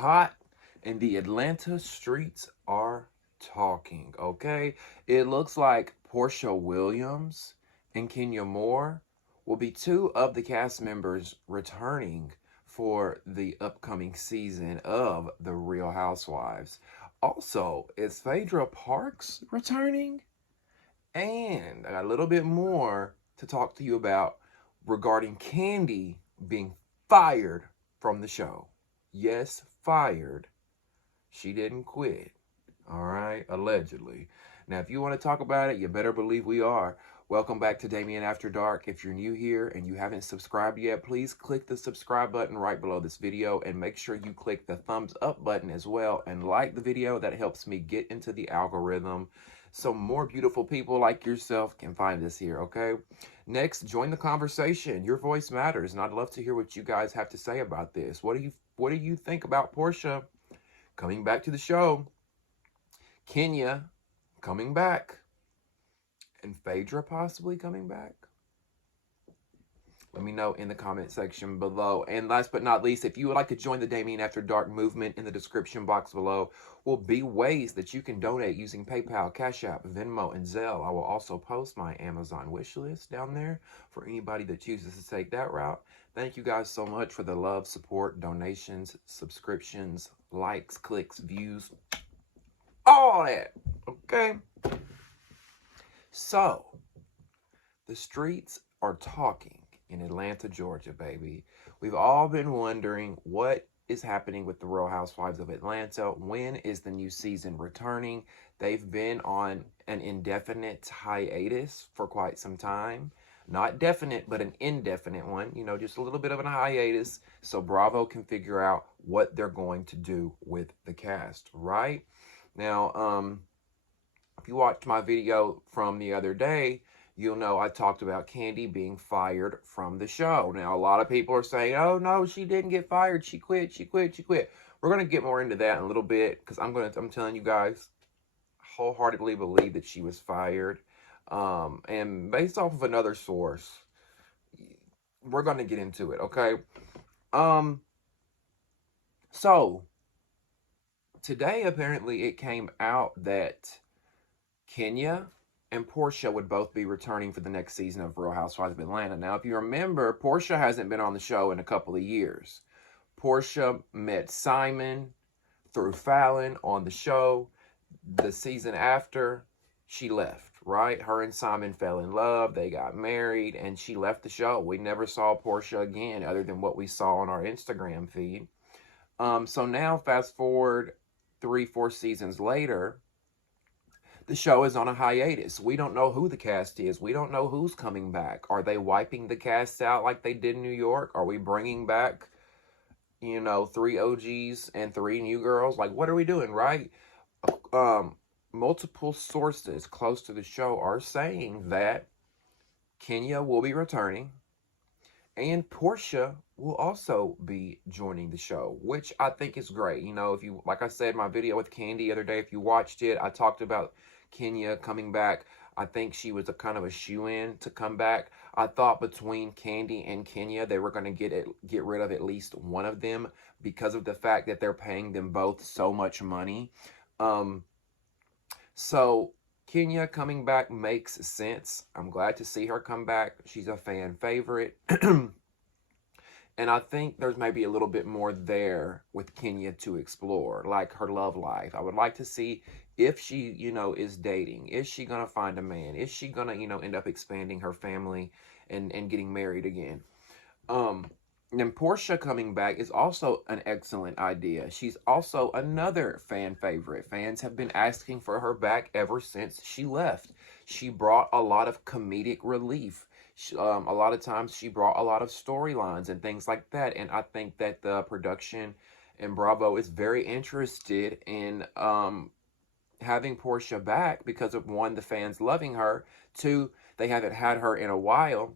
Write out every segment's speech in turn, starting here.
hot and the Atlanta streets are talking, okay? It looks like Porsha Williams and Kenya Moore will be two of the cast members returning for the upcoming season of The Real Housewives. Also, is Phaedra Parks returning? And I got a little bit more to talk to you about regarding Kandi being fired from the show. Yes, fired. She didn't quit. All right, allegedly. Now, if you want to talk about it, you better believe we are. Welcome back to Damien After Dark. If you're new here and you haven't subscribed yet, please click the subscribe button right below this video and make sure you click the thumbs up button as well and like the video. That helps me get into the algorithm so more beautiful people like yourself can find us here, okay? Next, join the conversation. Your voice matters, and I'd love to hear what you guys have to say about this. What do you think about Porsha coming back to the show, Kenya coming back, and Phaedra possibly coming back? Let me know in the comment section below. And last but not least, if you would like to join the Damien After Dark movement, in the description box below will be ways that you can donate using PayPal, Cash App, Venmo, and Zelle. I will also post my Amazon wish list down there for anybody that chooses to take that route. Thank you guys so much for the love, support, donations, subscriptions, likes, clicks, views, all that. Okay? So, the streets are talking in Atlanta, Georgia, baby. We've all been wondering what is happening with the Real Housewives of Atlanta. When is the new season returning? They've been on an indefinite hiatus for quite some time. Not definite, but an indefinite one. You know, just a little bit of a hiatus so Bravo can figure out what they're going to do with the cast, right? Now, if you watched my video from the other day, you'll know I talked about Kandi being fired from the show. Now, a lot of people are saying, oh, no, she didn't get fired. She quit. We're going to get more into that in a little bit because I'm telling you guys, wholeheartedly believe that she was fired. And based off of another source, we're going to get into it, okay? So, today, apparently, it came out that Kenya and Porsha would both be returning for the next season of Real Housewives of Atlanta. Now, if you remember, Porsha hasn't been on the show in a couple of years. Porsha met Simon through Fallon on the show. The season after, she left, right? Her and Simon fell in love. They got married, and she left the show. We never saw Porsha again other than what we saw on our Instagram feed. So now, fast forward 3-4 seasons later, the show is on a hiatus. We don't know who the cast is. We don't know who's coming back. Are they wiping the cast out like they did in New York? Are we bringing back, 3 OGs and 3 new girls? Like, what are we doing, right? Multiple sources close to the show are saying that Kenya will be returning and Porsha will also be joining the show, which I think is great. If you, like I said, my video with Kandi the other day, if you watched it, I talked about Kenya coming back. I think she was a kind of a shoo-in to come back. I thought between Kandi and Kenya, they were going to get rid of at least one of them because of the fact that they're paying them both so much money. So Kenya coming back makes sense. I'm glad to see her come back. She's a fan favorite. And I think there's maybe a little bit more there with Kenya to explore, like her love life. I would like to see if she, is dating. Is she going to find a man? Is she going to, end up expanding her family and getting married again? And Porsha coming back is also an excellent idea. She's also another fan favorite. Fans have been asking for her back ever since she left. She brought a lot of comedic relief. A lot of times she brought a lot of storylines and things like that. And I think that the production and Bravo is very interested in having Porsha back because of, 1, the fans loving her. 2, they haven't had her in a while.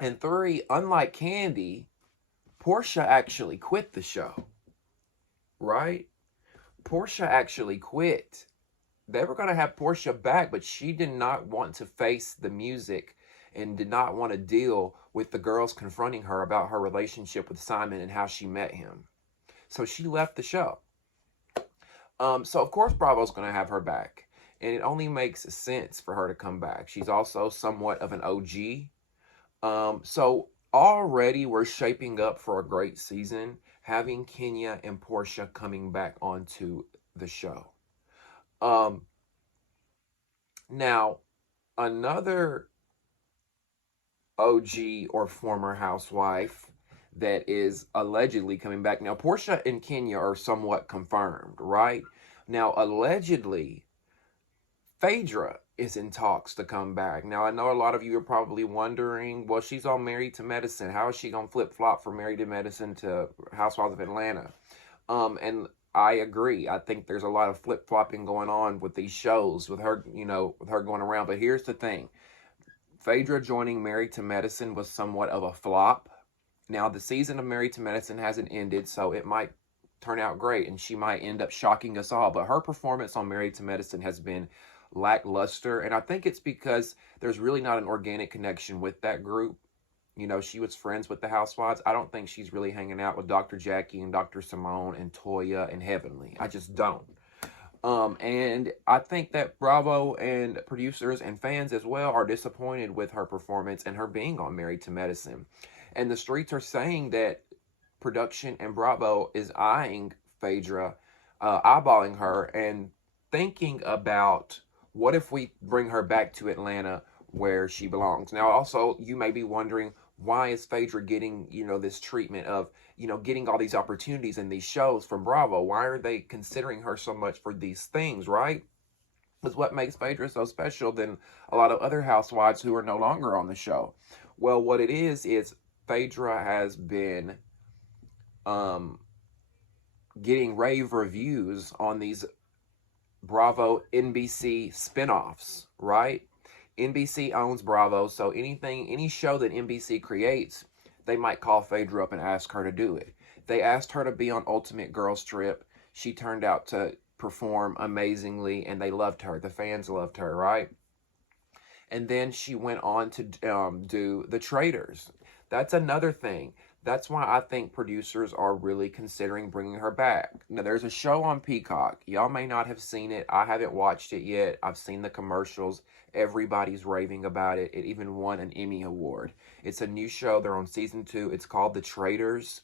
And 3, unlike Kandi, Porsha actually quit the show, right? Porsha actually quit. They were going to have Porsha back, but she did not want to face the music and did not want to deal with the girls confronting her about her relationship with Simon and how she met him. So she left the show. So of course Bravo's going to have her back. And it only makes sense for her to come back. She's also somewhat of an OG. So already we're shaping up for a great season, having Kenya and Porsha coming back onto the show. Now, another OG or former housewife that is allegedly coming back. Now, Porsha and Kenya are somewhat confirmed, right? Now, allegedly, Phaedra is in talks to come back. Now, I know a lot of you are probably wondering, well, she's on Married to Medicine. How is she going to flip-flop from Married to Medicine to Housewives of Atlanta? And I agree. I think there's a lot of flip-flopping going on with these shows, with her, with her going around. But here's the thing. Phaedra joining Married to Medicine was somewhat of a flop. Now, the season of Married to Medicine hasn't ended, so it might turn out great, and she might end up shocking us all. But her performance on Married to Medicine has been lackluster, and I think it's because there's really not an organic connection with that group. She was friends with the housewives. I don't think she's really hanging out with Dr. Jackie and Dr. Simone and Toya and Heavenly. I just don't. And I think that Bravo and producers and fans as well are disappointed with her performance and her being on Married to Medicine. And the streets are saying that production and Bravo is eyeing Phaedra, eyeballing her and thinking about, what if we bring her back to Atlanta where she belongs? Now, also, you may be wondering, why is Phaedra getting, this treatment of, getting all these opportunities in these shows from Bravo? Why are they considering her so much for these things, right? Because what makes Phaedra so special than a lot of other housewives who are no longer on the show? Well, what it is Phaedra has been getting rave reviews on these Bravo NBC spinoffs, right? NBC owns Bravo, so any show that NBC creates, they might call Phaedra up and ask her to do it. They asked her to be on Ultimate Girls Trip. She turned out to perform amazingly, and they loved her. The fans loved her, right? And then she went on to do The Traitors. That's another thing. That's why I think producers are really considering bringing her back. Now, there's a show on Peacock. Y'all may not have seen it. I haven't watched it yet. I've seen the commercials. Everybody's raving about it. It even won an Emmy Award. It's a new show. They're on season 2. It's called The Traitors.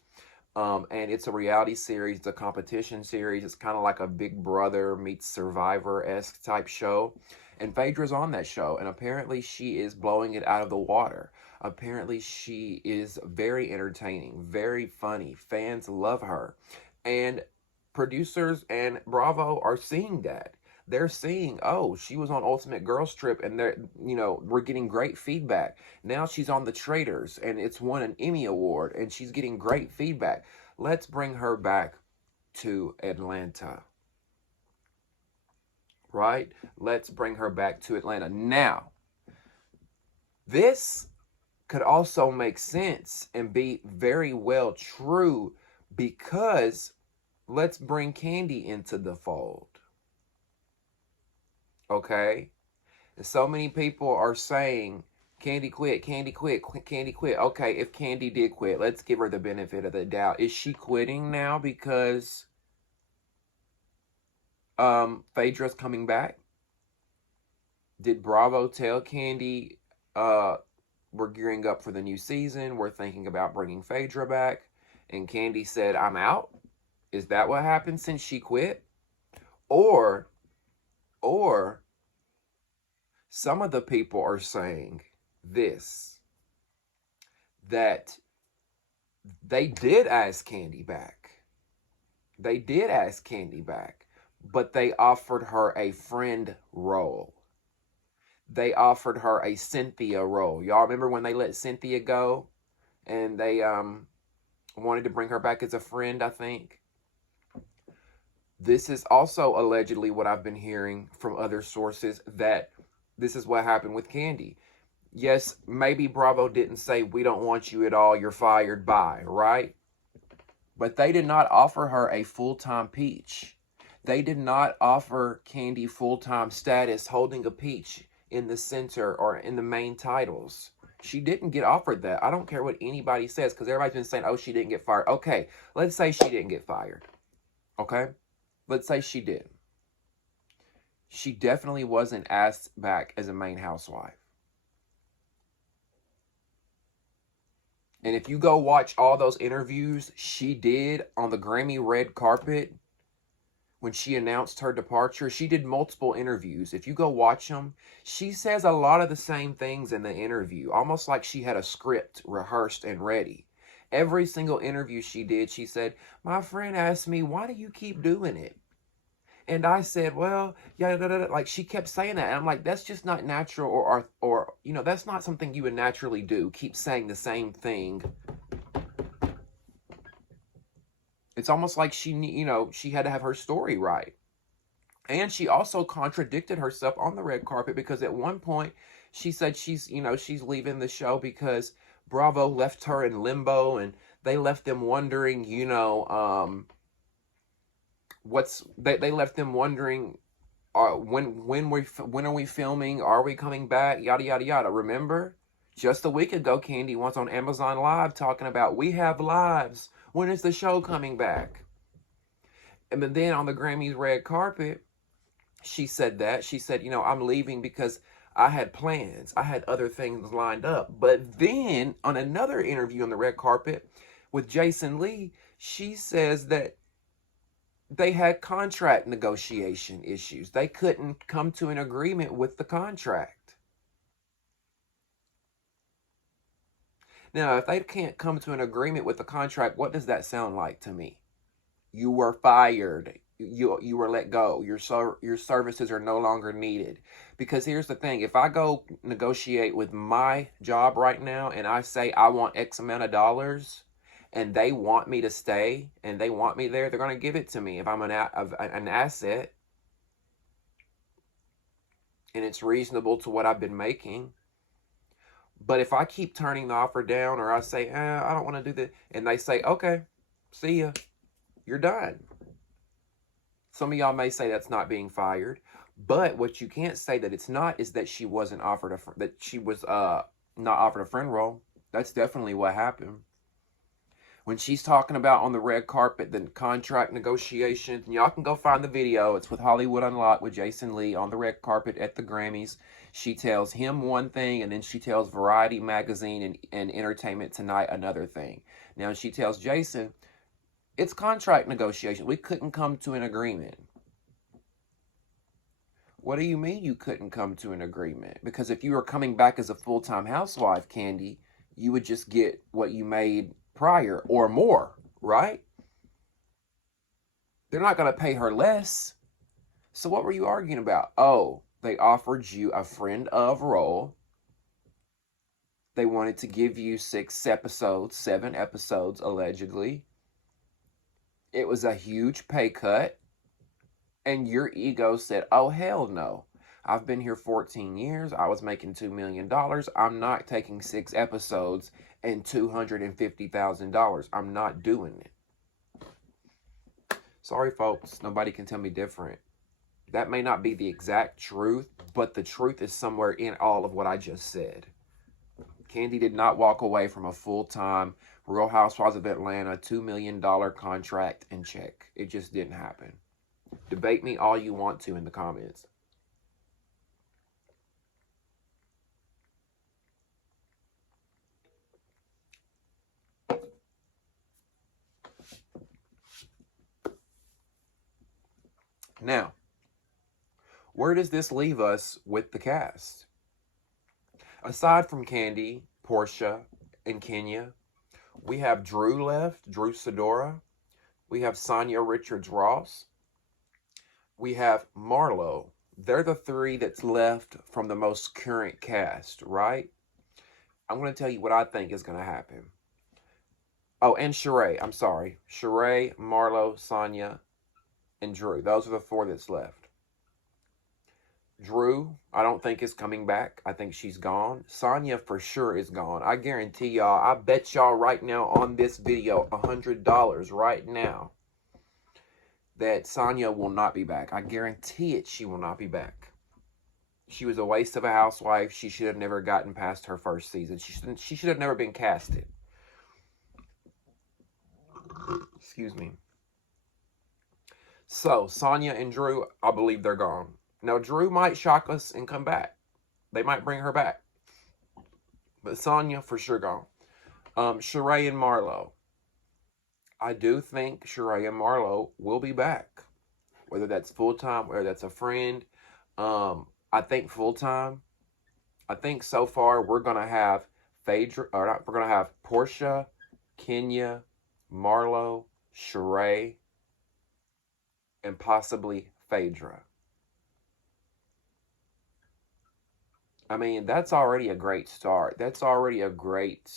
And it's a reality series. It's a competition series. It's kind of like a Big Brother meets Survivor-esque type show. And Phaedra's on that show. And apparently she is blowing it out of the water. Apparently she is very entertaining, very funny. Fans love her. And producers and Bravo are seeing that. They're seeing, oh, she was on Ultimate Girls Trip and we're getting great feedback. Now she's on The Traitors and it's won an Emmy Award and she's getting great feedback. Let's bring her back to Atlanta. Right? Let's bring her back to Atlanta. Now, this could also make sense and be very well true, because let's bring Kandi into the fold. Okay? So many people are saying, Kandi quit, Kandi quit, Kandi quit. Okay, if Kandi did quit, let's give her the benefit of the doubt. Is she quitting now because Phaedra's coming back? Did Bravo tell Kandi, we're gearing up for the new season, we're thinking about bringing Phaedra back, and Kandi said, I'm out? Is that what happened since she quit? Or some of the people are saying this, that they did ask Kandi back. They did ask Kandi back, but they offered her a friend role. They offered her a Cynthia role. Y'all remember when they let Cynthia go and they wanted to bring her back as a friend, I think? This is also allegedly what I've been hearing from other sources, that this is what happened with Kandi. Yes, maybe Bravo didn't say, we don't want you at all, you're fired, bye, right? But they did not offer her a full-time peach. They did not offer Kandi full-time status holding a peach in the center or in the main titles. She didn't get offered that. I don't care what anybody says, because everybody's been saying, oh, she didn't get fired. Okay, let's say she didn't get fired. Okay? Let's say she did. She definitely wasn't asked back as a main housewife. And if you go watch all those interviews she did on the Grammy red carpet when she announced her departure, she did multiple interviews. If you go watch them, she says a lot of the same things in the interview, almost like she had a script rehearsed and ready. Every single interview she did, she said, my friend asked me, why do you keep doing it? And I said, well, yeah, like she kept saying that. And I'm like, that's just not natural, or you know, that's not something you would naturally do. Keep saying the same thing. It's almost like she, you know, she had to have her story right. And she also contradicted herself on the red carpet, because at one point she said she's, you know, she's leaving the show because Bravo left her in limbo, and they left them wondering, you know, they left them wondering, when are we filming? Are we coming back? Yada yada yada. Remember, just a week ago, Kandi was on Amazon Live talking about, we have lives. When is the show coming back? And then on the Grammys red carpet, she said that. She said, you know, I'm leaving because I had plans. I had other things lined up. But then on another interview on the red carpet with Jason Lee, she says that they had contract negotiation issues. They couldn't come to an agreement with the contract. Now, if they can't come to an agreement with the contract, what does that sound like to me? You were fired. You were let go. Your services are no longer needed. Because here's the thing. If I go negotiate with my job right now and I say I want X amount of dollars, and they want me to stay, and they want me there, they're going to give it to me if I'm an asset, and it's reasonable to what I've been making. But if I keep turning the offer down, or I say, I don't want to do that, and they say, okay, see ya, you're done. Some of y'all may say that's not being fired, but what you can't say that it's not is that she wasn't offered that she was not offered a friend role. That's definitely what happened. When she's talking about on the red carpet, the contract negotiations, and y'all can go find the video. It's with Hollywood Unlocked with Jason Lee on the red carpet at the Grammys. She tells him one thing, and then she tells Variety Magazine and Entertainment Tonight another thing. Now she tells Jason, it's contract negotiation. We couldn't come to an agreement. What do you mean you couldn't come to an agreement? Because if you were coming back as a full-time housewife, Kandi, you would just get what you made prior or more, right? They're not going to pay her less. So what were you arguing about? Oh, they offered you a friend of role. They wanted to give you 7 episodes, allegedly. It was a huge pay cut. And your ego said, oh, hell no. I've been here 14 years. I was making $2 million. I'm not taking 6 episodes and $250,000. I'm not doing it. Sorry, folks. Nobody can tell me different. That may not be the exact truth, but the truth is somewhere in all of what I just said. Kandi did not walk away from a full-time Real Housewives of Atlanta $2 million contract and check. It just didn't happen. Debate me all you want to in the comments. Now, where does this leave us with the cast? Aside from Kandi, Porsha, and Kenya, we have Drew left, Drew Sidora. We have Sanya Richards-Ross. We have Marlo. They're the 3 that's left from the most current cast, right? I'm going to tell you what I think is going to happen. Oh, and Sheree. I'm sorry. Sheree, Marlo, Sanya, and Drew. Those are the 4 that's left. Drew, I don't think is coming back. I think she's gone. Sanya for sure is gone. I guarantee y'all, I bet y'all right now on this video, $100 right now, that Sanya will not be back. I guarantee it, she will not be back. She was a waste of a housewife. She should have never gotten past her first season. She should have never been casted. Excuse me. So, Sonya and Drew, I believe they're gone. Now, Drew might shock us and come back. They might bring her back. But Sonya, for sure, gone. Sheree and Marlo. I do think Sheree and Marlo will be back. Whether that's full-time, whether that's a friend. I think full-time. I think so far we're going to have Phaedra, or not, we're going to have Porsha, Kenya, Marlo, Sheree, and possibly Phaedra. I mean, that's already a great start. That's already a great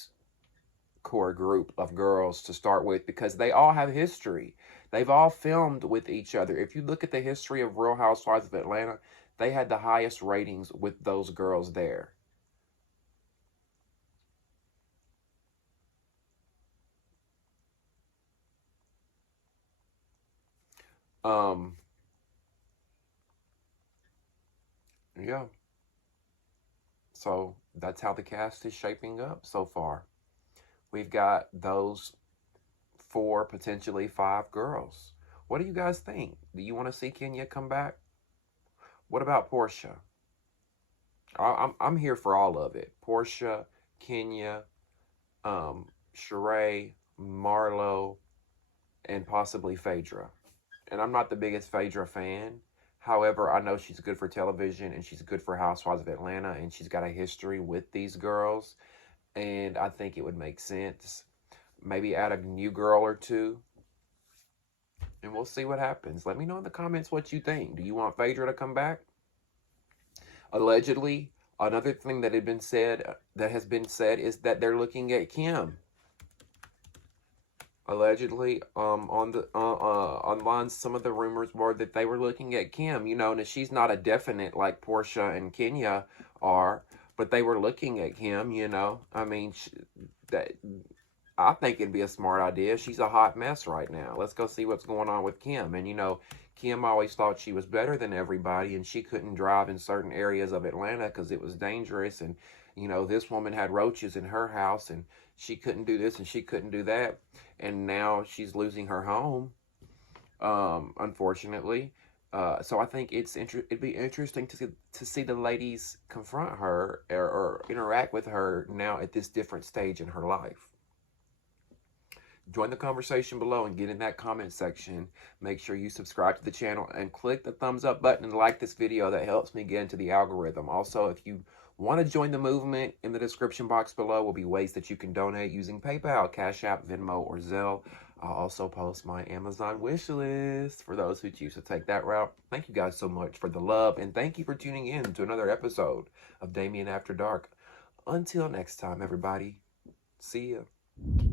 core group of girls to start with because they all have history. They've all filmed with each other. If you look at the history of Real Housewives of Atlanta, they had the highest ratings with those girls there. Yeah. So that's how the cast is shaping up so far. We've got those 4, potentially 5 girls. What do you guys think? Do you want to see Kenya come back? What about Porsha? I'm here for all of it. Porsha, Kenya, Sheree, Marlo, and possibly Phaedra. And I'm not the biggest Phaedra fan. However, I know she's good for television and she's good for Housewives of Atlanta and she's got a history with these girls. And I think it would make sense. Maybe add a new girl or two. And we'll see what happens. Let me know in the comments what you think. Do you want Phaedra to come back? Allegedly, another thing that has been said is that they're looking at Kim. Allegedly, online, some of the rumors were that they were looking at Kim. You know, and she's not a definite like Porsha and Kenya are, but they were looking at Kim. You know, I mean, I think it'd be a smart idea. She's a hot mess right now. Let's go see what's going on with Kim. And you know, Kim always thought she was better than everybody, and she couldn't drive in certain areas of Atlanta because it was dangerous. And you know, this woman had roaches in her house, and she couldn't do this and she couldn't do that. And now she's losing her home, unfortunately. So I think it'd be interesting to see the ladies confront her or interact with her now at this different stage in her life. Join the conversation below and get in that comment section. Make sure you subscribe to the channel and click the thumbs up button and like this video. That helps me get into the algorithm. Also, if you want to join the movement, in the description box below will be ways that you can donate using PayPal, Cash App, Venmo, or Zelle. I'll also post my Amazon wish list for those who choose to take that route. Thank you guys so much for the love, and thank you for tuning in to another episode of Damien After Dark. Until next time, everybody, see ya.